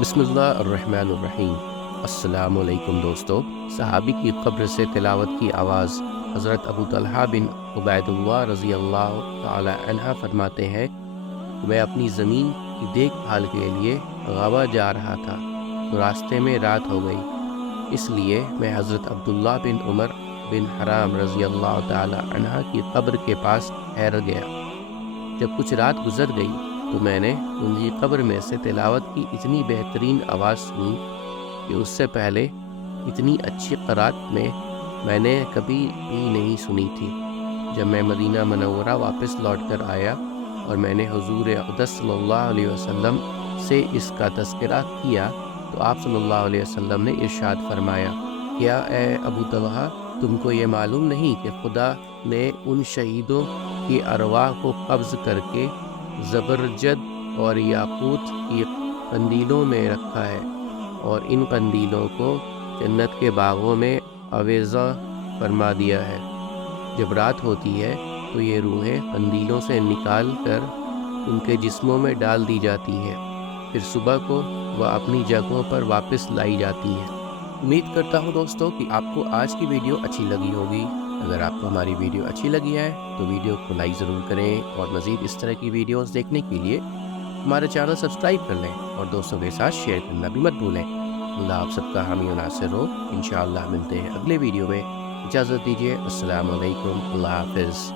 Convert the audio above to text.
بسم اللہ الرحمن الرحیم۔ السلام علیکم دوستو۔ صحابی کی قبر سے تلاوت کی آواز۔ حضرت ابو طلحہ بن عبید اللہ رضی اللہ تعالی عنہ فرماتے ہیں کہ میں اپنی زمین کی دیکھ بھال کے لیے غابہ جا رہا تھا تو راستے میں رات ہو گئی، اس لیے میں حضرت عبداللہ بن عمر بن حرام رضی اللہ تعالی عنہ کی قبر کے پاس ٹھہر گیا۔ جب کچھ رات گزر گئی تو میں نے ان کی قبر میں سے تلاوت کی اتنی بہترین آواز سنی کہ اس سے پہلے اتنی اچھی قرات میں نے کبھی بھی نہیں سنی تھی۔ جب میں مدینہ منورہ واپس لوٹ کر آیا اور میں نے حضور اقدس صلی اللہ علیہ وسلم سے اس کا تذکرہ کیا تو آپ صلی اللہ علیہ وسلم نے ارشاد فرمایا، کیا اے ابو طلحہ تم کو یہ معلوم نہیں کہ خدا نے ان شہیدوں کی ارواح کو قبض کر کے زبرجد اور یاقوت کی قندیلوں میں رکھا ہے، اور ان قندیلوں کو جنت کے باغوں میں آویزاں فرما دیا ہے۔ جب رات ہوتی ہے تو یہ روحیں قندیلوں سے نکال کر ان کے جسموں میں ڈال دی جاتی ہیں، پھر صبح کو وہ اپنی جگہوں پر واپس لائی جاتی ہیں۔ امید کرتا ہوں دوستوں کہ آپ کو آج کی ویڈیو اچھی لگی ہوگی۔ اگر آپ کو ہماری ویڈیو اچھی لگی ہے تو ویڈیو کو لائک ضرور کریں، اور مزید اس طرح کی ویڈیوز دیکھنے کے لیے ہمارا چینل سبسکرائب کر لیں اور دوستوں کے ساتھ شیئر کرنا بھی مت بھولیں۔ اللہ آپ سب کا حامی و ناصر ہو۔ انشاءاللہ ملتے ہیں اگلے ویڈیو میں۔ اجازت دیجیے، السلام علیکم، اللہ حافظ۔